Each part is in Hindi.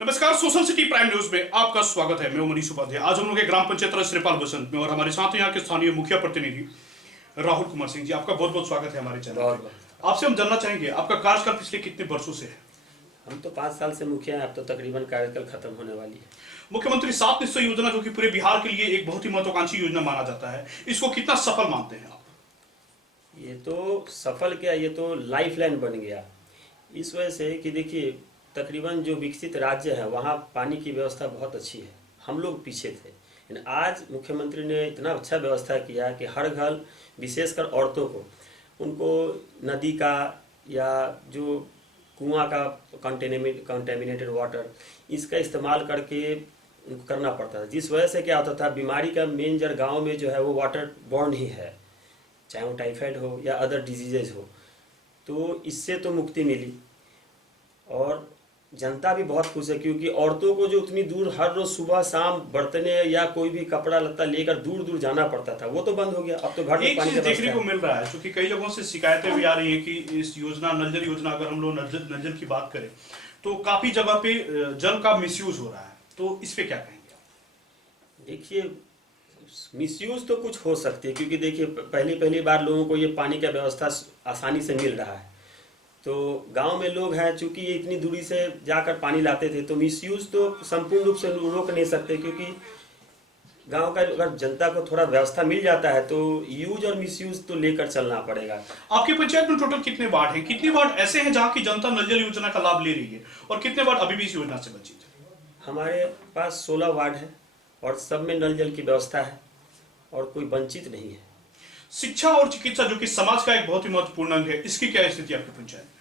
नमस्कार, सोशल सिटी प्राइम न्यूज में आपका स्वागत है। मैं मनीष उपाध्याय। आज हम लोग ग्राम पंचायत राज श्रीपाल बसंत में और हमारे साथ यहाँ के स्थानीय मुखिया प्रतिनिधि राहुल कुमार सिंह जी, आपका बहुत बहुत स्वागत है हमारे चैनल पर। आपसे हम जानना चाहेंगे आपका कार्यकाल पिछले कितने वर्षों से है? हम तो 5 साल से मुखिया हैं, अब तो तकरीबन कार्यकाल खत्म होने वाली है। मुख्यमंत्री 7 निश्चय योजना जो कि पूरे बिहार के लिए एक बहुत ही महत्वाकांक्षी योजना माना जाता है, इसको कितना सफल मानते हैं आप? ये तो सफल क्या, ये तो लाइफ लाइन बन गया इस वजह से कि देखिए तकरीबन जो विकसित राज्य है वहाँ पानी की व्यवस्था बहुत अच्छी है, हम लोग पीछे थे। लेकिन आज मुख्यमंत्री ने इतना अच्छा व्यवस्था किया कि हर घर, विशेषकर औरतों को, उनको नदी का या जो कुआं का कंटेमिनेटेड वाटर, इसका इस्तेमाल करके उनको करना पड़ता था, जिस वजह से क्या होता था, बीमारी का मेन जड़ गाँव में जो है वो वाटर बॉर्न ही है, चाहे वो टाइफाइड हो या अदर डिजीजेज हो। तो इससे तो मुक्ति मिली और जनता भी बहुत खुश है, क्योंकि औरतों को जो उतनी दूर हर रोज सुबह शाम बर्तने या कोई भी कपड़ा लत्ता लेकर दूर दूर जाना पड़ता था, वो तो बंद हो गया। अब तो घर में एक चीज देखने को मिल रहा है, क्योंकि कई जगहों से शिकायतें भी आ रही हैं कि इस योजना नल जल योजना, अगर हम लोग नल जल की बात करें तो काफी जगह पे जल का मिसयूज हो रहा है, तो इस पे क्या कहेंगे आप? देखिए मिसयूज तो कुछ हो सकती है, क्योंकि देखिए पहली बार लोगों को ये पानी का व्यवस्था आसानी से मिल रहा है, तो गांव में लोग हैं, चूंकि ये इतनी दूरी से जाकर पानी लाते थे, तो मिसयूज तो संपूर्ण रूप से रोक नहीं सकते, क्योंकि गांव का अगर जनता को थोड़ा व्यवस्था मिल जाता है तो यूज और मिसयूज तो लेकर चलना पड़ेगा। आपके पंचायत में टोटल कितने वार्ड हैं? कितने वार्ड ऐसे हैं जहां की जनता नल जल योजना का लाभ ले रही है और कितने वार्ड अभी भी इस योजना से वंचित है? हमारे पास 16 वार्ड है और सब में नल जल की व्यवस्था है और कोई वंचित नहीं है। शिक्षा और चिकित्सा जो कि समाज का एक बहुत ही महत्वपूर्ण अंग है, इसकी क्या स्थिति आपके पंचायत में?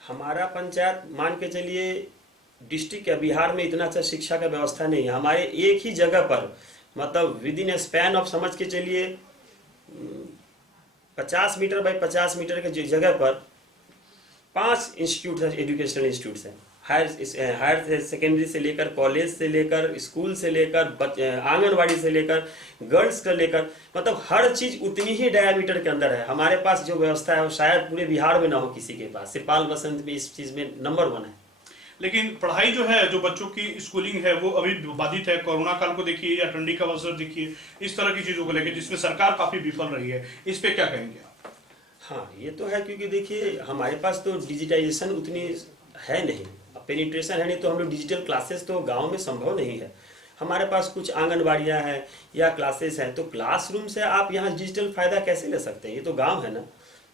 हमारा पंचायत मान के चलिए डिस्ट्रिक्ट या बिहार में इतना अच्छा शिक्षा का व्यवस्था नहीं है। हमारे एक ही जगह पर, मतलब with in A span of, समझ के चलिए 50 मीटर बाई 50 मीटर के जगह पर 5 इंस्टीट्यूट है, एजुकेशनल इंस्टीट्यूट है, हायर सेकेंडरी से लेकर, कॉलेज से लेकर, स्कूल से लेकर, आंगनवाड़ी से लेकर, गर्ल्स का लेकर, मतलब हर चीज उतनी ही डायमीटर के अंदर है। हमारे पास जो व्यवस्था है वो शायद पूरे बिहार में ना हो किसी के पास। श्रीपाल बसंत में इस चीज में नंबर 1 है। लेकिन पढ़ाई जो है, जो बच्चों की स्कूलिंग है, वो अभी बाधित है। कोरोना काल को देखिए या ठंडी का अवसर देखिए, इस तरह की चीजों को लेकर जिसमें सरकार काफी विफल रही है, इस पे क्या कहेंगे आप? हाँ ये तो है, क्योंकि देखिए हमारे पास तो डिजिटाइजेशन उतनी है नहीं, पेनिट्रेशन है नहीं, तो हम लोग डिजिटल क्लासेस तो गांव में संभव नहीं है। हमारे पास कुछ आंगनबाड़ियां हैं या क्लासेस हैं, तो क्लासरूम से आप यहाँ डिजिटल फायदा कैसे ले सकते हैं? ये तो गांव है ना,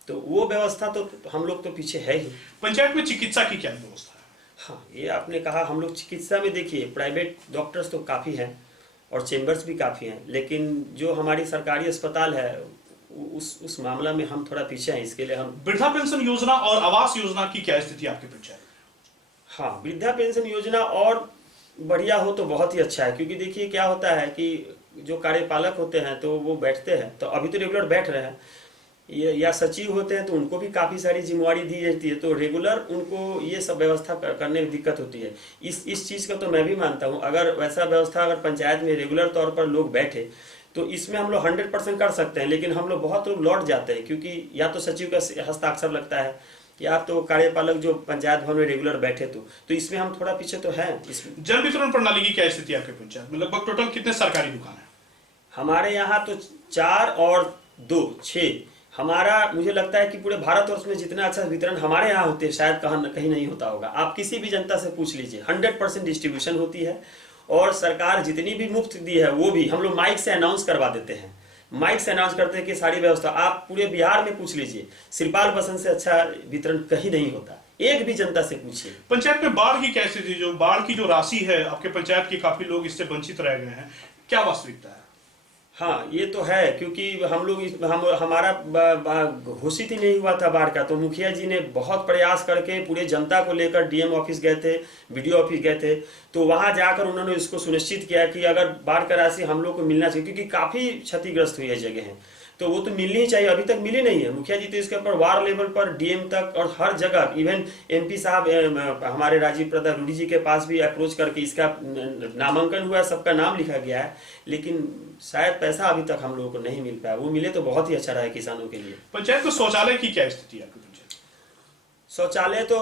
तो वो व्यवस्था तो हम लोग तो पीछे है ही। पंचायत में चिकित्सा की क्या व्यवस्था है? हाँ ये आपने कहा, हम लोग चिकित्सा में देखिए प्राइवेट डॉक्टर्स तो काफ़ी हैं और चेम्बर्स भी काफ़ी हैं, लेकिन जो हमारी सरकारी अस्पताल है उस मामला में हम थोड़ा पीछे हैं। इसके लिए हम वृद्धा पेंशन योजना और आवास योजना की क्या स्थिति आपके पंचायत? हाँ, वृद्धा पेंशन योजना और बढ़िया हो तो बहुत ही अच्छा है, क्योंकि देखिए क्या होता है कि जो कार्यपालक होते हैं तो वो बैठते हैं, तो अभी तो रेगुलर बैठ रहे हैं, ये या सचिव होते हैं तो उनको भी काफ़ी सारी जिम्मेवारी दी जाती है, तो रेगुलर उनको ये सब व्यवस्था करने में दिक्कत होती है। इस चीज़ का तो मैं भी मानता हूँ, अगर वैसा व्यवस्था अगर पंचायत में रेगुलर तौर पर लोग बैठे तो इसमें हम लोग 100% कर सकते हैं। लेकिन हम लोग बहुत लोग लौट जाते हैं, क्योंकि या तो सचिव का हस्ताक्षर लगता है या तो कार्यपालक जो पंचायत भवन में रेगुलर बैठे, तो इसमें हम थोड़ा पीछे तो हैं। इसमें जल वितरण प्रणाली की क्या स्थिति आपके पंचायत में? लगभग टोटल कितने सरकारी दुकान है? हमारे यहाँ तो 4 और 2 6, हमारा मुझे लगता है कि पूरे भारतवर्ष में जितना अच्छा वितरण हमारे यहाँ होते हैं शायद कहीं नहीं होता होगा। आप किसी भी जनता से पूछ लीजिए, 100% डिस्ट्रीब्यूशन होती है और सरकार जितनी भी मुफ्त दी है वो भी हम लोग माइक से अनाउंस करवा देते हैं। माइक से अनाउंस करते हैं कि सारी व्यवस्था, आप पूरे बिहार में पूछ लीजिए, श्रीपाल बसंत से अच्छा वितरण कहीं नहीं होता। एक भी जनता से पूछिए। पंचायत में बाढ़ की क्या स्थिति? जो बाढ़ की जो राशि है आपके पंचायत की, काफी लोग इससे वंचित रह गए हैं, क्या वास्तविकता है? हाँ ये तो है, क्योंकि हम लोग हमारा घोषित ही नहीं हुआ था बाढ़ का, तो मुखिया जी ने बहुत प्रयास करके पूरे जनता को लेकर डीएम ऑफिस गए थे, वीडियो ऑफिस गए थे, तो वहां जाकर उन्होंने इसको सुनिश्चित किया कि अगर बाढ़ का राशि हम लोग को मिलना चाहिए, क्योंकि काफ़ी क्षतिग्रस्त हुई है जगह है, तो वो तो मिलनी ही चाहिए। अभी तक मिली नहीं है। मुखिया जी तो इसके ऊपर वार लेवल पर डीएम तक और हर जगह, इवन एमपी साहब हमारे राजीव प्रताप रूडी जी के पास भी अप्रोच करके इसका नामांकन हुआ, सबका नाम लिखा गया है, लेकिन शायद पैसा अभी तक हम लोगों को नहीं मिल पाया। वो मिले तो बहुत ही अच्छा रहा किसानों के लिए। पंचायत में शौचालय की क्या स्थिति है आपकी पंचायत? शौचालय तो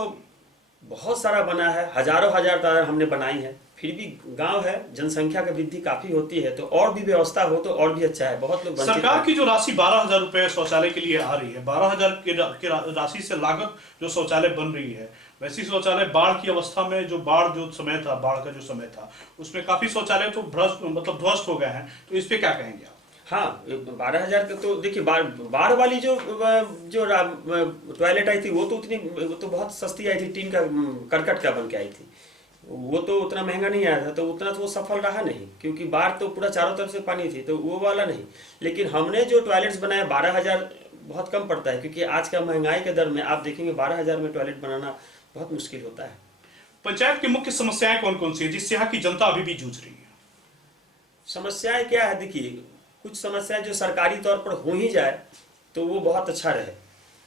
बहुत सारा बना है, हजारों हजार तार हमने बनाई है, फिर भी गांव है, जनसंख्या की वृद्धि काफी होती है, तो और भी व्यवस्था हो तो और भी अच्छा है। बहुत लोग सरकार की जो राशि 12,000 रुपए शौचालय के लिए आ रही है, 12,000 की राशि से लागत जो शौचालय बन रही है, वैसी शौचालय बाढ़ की अवस्था में, जो समय था, बाढ़ का जो समय था, उसमें काफी शौचालय तो ध्वस्त हो गए हैं, तो इस पे क्या कहेंगे आप? हाँ, 12,000 का तो देखिए, बाढ़ वाली जो टॉयलेट आई थी वो तो बहुत सस्ती आई थी, टीन का करकट का बन के आई थी, वो तो उतना महंगा नहीं आया था, तो उतना तो वो सफल रहा नहीं, क्योंकि बाढ़ तो पूरा चारों तरफ से पानी थी, तो वो वाला नहीं। लेकिन हमने जो टॉयलेट्स बनाए 12,000 बहुत कम पड़ता है, क्योंकि आज का महंगाई के दर में आप देखेंगे 12,000 में टॉयलेट बनाना बहुत मुश्किल होता है। पंचायत की मुख्य समस्याएं कौन कौन सी है जिससे यहाँ की जनता अभी भी जूझ रही है? समस्याएं क्या है, देखिए कुछ समस्याएं जो सरकारी तौर पर हो ही जाए तो वो बहुत अच्छा रहे।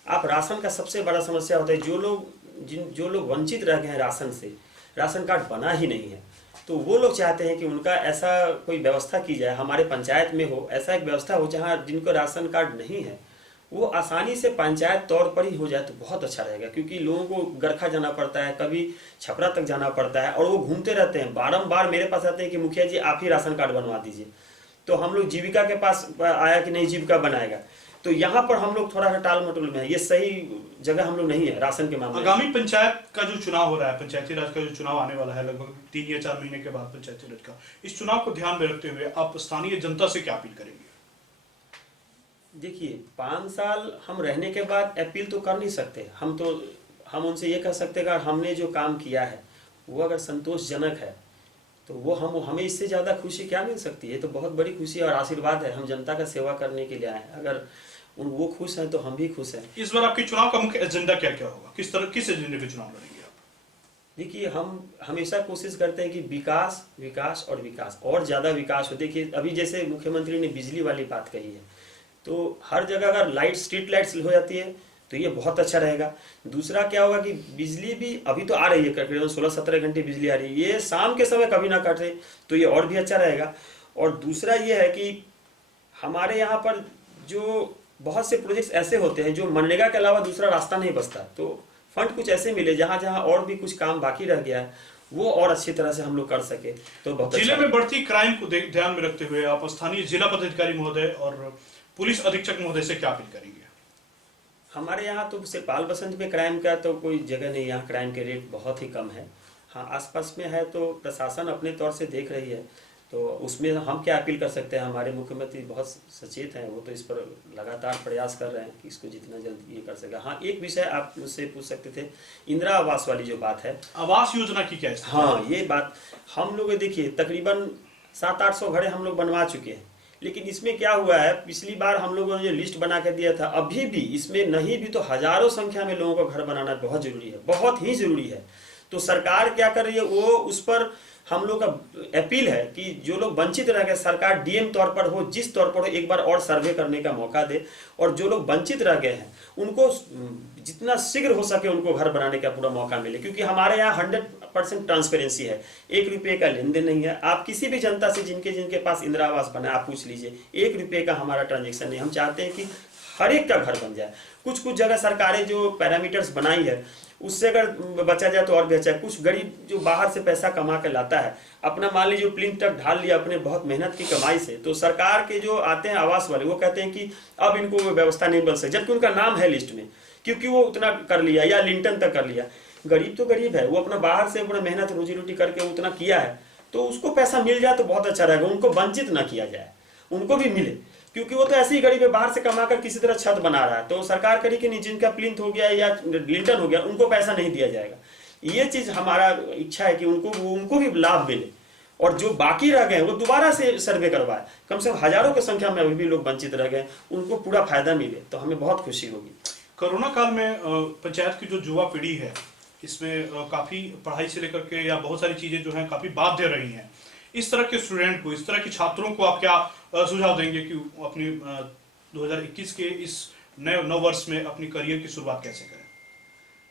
आप राशन का सबसे बड़ा समस्या होता है, जो लोग वंचित रह गए हैं राशन से, राशन कार्ड बना ही नहीं है, तो वो लोग चाहते हैं कि उनका ऐसा कोई व्यवस्था की जाए, हमारे पंचायत में हो ऐसा एक व्यवस्था हो जहाँ जिनको राशन कार्ड नहीं है वो आसानी से पंचायत तौर पर ही हो जाए तो बहुत अच्छा रहेगा। क्योंकि लोगों को गरखा जाना पड़ता है, कभी छपरा तक जाना पड़ता है, और वो घूमते रहते हैं, बारंबार मेरे पास आते हैं कि मुखिया जी आप ही राशन कार्ड बनवा दीजिए। तो हम लोग जीविका के पास आया कि नहीं जीविका बनाएगा, तो यहाँ पर हम लोग थोड़ा सा टाल मटोल में है, ये सही जगह हम लोग नहीं है राशन के मामले में। आगामी पंचायत का जो चुनाव हो रहा है, पंचायती राज का जो चुनाव आने वाला है लगभग 3 या 4 महीने के बाद पंचायती राज का, इस चुनाव को ध्यान में रखते हुए आप स्थानीय जनता से क्या अपील करेंगे? देखिए 5 साल हम रहने के बाद अपील तो कर नहीं सकते, हम उनसे ये कह सकते हैं कि हमने जो काम किया है वो अगर संतोषजनक है तो वो हमें इससे ज़्यादा खुशी क्या मिल सकती है। तो बहुत बड़ी खुशी और आशीर्वाद है, हम जनता का सेवा करने के लिए आए हैं, अगर वो खुश हैं तो हम भी खुश हैं। इस बार आपके चुनाव का मुख्य एजेंडा क्या क्या होगा, किस एजेंडे पे चुनाव लड़ेंगे आप? देखिए हम हमेशा कोशिश करते हैं कि विकास विकास और विकास, और ज़्यादा विकास हो। देखिए अभी जैसे मुख्यमंत्री ने बिजली वाली बात कही है, तो हर जगह अगर स्ट्रीट लाइट्स हो जाती है तो ये बहुत अच्छा रहेगा। दूसरा क्या होगा कि बिजली भी अभी तो आ रही है, करीबन 16-17 घंटे बिजली आ रही है, ये शाम के समय कभी ना कटे तो ये और भी अच्छा रहेगा। और दूसरा ये है कि हमारे यहाँ पर जो बहुत से प्रोजेक्ट्स ऐसे होते हैं जो मनरेगा के अलावा दूसरा रास्ता नहीं बचता, तो फंड कुछ ऐसे मिले जहाँ जहाँ और भी कुछ काम बाकी रह गया है वो और अच्छी तरह से हम लोग कर सके तो बहुत जिले में बढ़ती क्राइम को ध्यान में रखते हुए आप स्थानीय जिला पदाधिकारी महोदय और पुलिस अधीक्षक महोदय से क्या अपील करेंगे? हमारे यहाँ तो सिर्फ पाल बसंत में क्राइम का तो कोई जगह नहीं, यहाँ क्राइम के रेट बहुत ही कम है। हाँ आसपास में है तो प्रशासन अपने तौर से देख रही है, तो उसमें हम क्या अपील कर सकते हैं। हमारे मुख्यमंत्री बहुत सचेत हैं, वो तो इस पर लगातार प्रयास कर रहे हैं कि इसको जितना जल्द ये कर सके। हाँ एक विषय आप मुझसे पूछ सकते थे, इंदिरा आवास वाली जो बात है, आवास योजना की क्या है? हाँ ये बात हम लोग देखिए तकरीबन 700-800 घरे हम लोग बनवा चुके हैं, लेकिन इसमें क्या हुआ है, पिछली बार हम लोगों ने जो लिस्ट बना कर दिया था, अभी भी इसमें नहीं भी तो हजारों संख्या में लोगों को घर बनाना बहुत जरूरी है, बहुत ही जरूरी है। तो सरकार क्या कर रही है वो उस पर हम लोग का अपील है कि जो लोग वंचित रह गए, सरकार डीएम तौर पर हो, जिस तौर पर हो, एक बार और सर्वे करने का मौका दे, और जो लोग वंचित रह गए हैं उनको जितना शीघ्र हो सके उनको घर बनाने का पूरा मौका मिले। क्योंकि हमारे यहाँ 100% ट्रांसपेरेंसी है, 1 रुपये का लेन देन नहीं है। आप किसी भी जनता से जिनके पास इंदिरा आवास बना आप पूछ लीजिए, 1 रुपये का हमारा ट्रांजेक्शन नहीं। हम चाहते हैं कि हर एक का घर बन जाए। कुछ जगह सरकारें जो पैरामीटर्स बनाई है उससे अगर बचा जाए तो और भी अच्छा है। कुछ गरीब जो बाहर से पैसा कमा के लाता है, अपना मान लीजिए प्लिंथ तक ढाल लिया अपने बहुत मेहनत की कमाई से, तो सरकार के जो आते हैं आवास वाले वो कहते हैं कि अब इनको व्यवस्था नहीं बन सकती, जबकि उनका नाम है लिस्ट में, क्योंकि वो उतना कर लिया या लिंटन तक कर लिया। गरीब तो गरीब है, वो अपना बाहर से अपना मेहनत रोजी रोटी करके उतना किया है, तो उसको पैसा मिल जाए तो बहुत अच्छा रहेगा। उनको वंचित ना किया जाए, उनको भी मिले, क्योंकि वो तो ऐसे ही गरीब है, बाहर से कमाकर किसी तरह छत बना रहा है। तो सरकार करी कि नहीं, जिनका प्लिंथ हो गया या लिंटन हो गया उनको पैसा नहीं दिया जाएगा। ये चीज हमारा इच्छा है कि उनको भी लाभ मिले, और जो बाकी रह गए वो दोबारा से सर्वे करवाए। कम से कम हजारों की संख्या में अभी भी लोग वंचित रह गए, उनको पूरा फायदा मिले तो हमें बहुत खुशी होगी। कोरोना काल में पंचायत की जो युवा पीढ़ी है इसमें काफी पढ़ाई से लेकर के या बहुत सारी चीजें जो हैं काफी बाध्य रही हैं। इस तरह के स्टूडेंट को, इस तरह के छात्रों को आप क्या सुझाव देंगे कि अपनी 2021 के इस नए वर्ष में अपनी करियर की शुरुआत कैसे करें?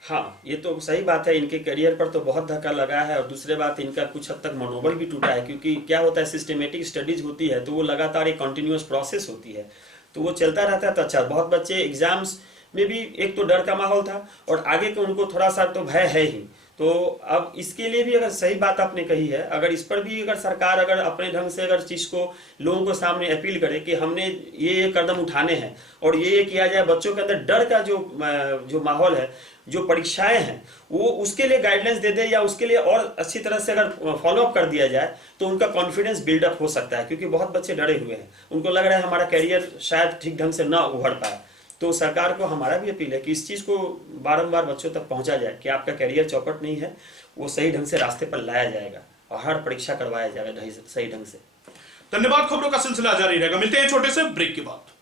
हाँ ये तो सही बात है, इनके करियर पर तो बहुत धक्का लगा है, और दूसरी बात इनका कुछ हद तक मनोबल भी टूटा है। क्योंकि क्या होता है, सिस्टमेटिक स्टडीज होती है तो वो लगातार एक कंटिन्यूअस प्रोसेस होती है, तो वो चलता रहता है। तो अच्छा, बहुत बच्चे एग्जाम्स में भी एक तो डर का माहौल था, और आगे के उनको थोड़ा सा तो भय है ही, तो अब इसके लिए भी अगर सही बात आपने कही है, अगर इस पर भी अगर सरकार अगर अपने ढंग से अगर चीज को लोगों को सामने अपील करे कि हमने ये कदम उठाने हैं और ये किया जाए, बच्चों के अंदर डर का जो माहौल है, जो परीक्षाएं हैं, वो उसके लिए गाइडलाइंस दे दे या उसके लिए और अच्छी तरह से अगर फॉलोअप कर दिया जाए तो उनका कॉन्फिडेंस बिल्डअप हो सकता है। क्योंकि बहुत बच्चे डरे हुए हैं, उनको लग रहा है हमारा कैरियर शायद ठीक ढंग से ना उभर पाए। तो सरकार को हमारा भी अपील है कि इस चीज़ को बारंबार बच्चों तक पहुंचा जाए कि आपका कैरियर चौपट नहीं है, वो सही ढंग से रास्ते पर लाया जाएगा और हर परीक्षा करवाया जाएगा सही ढंग से। धन्यवाद। खबरों का सिलसिला जारी रहेगा, मिलते हैं छोटे से ब्रेक के बाद।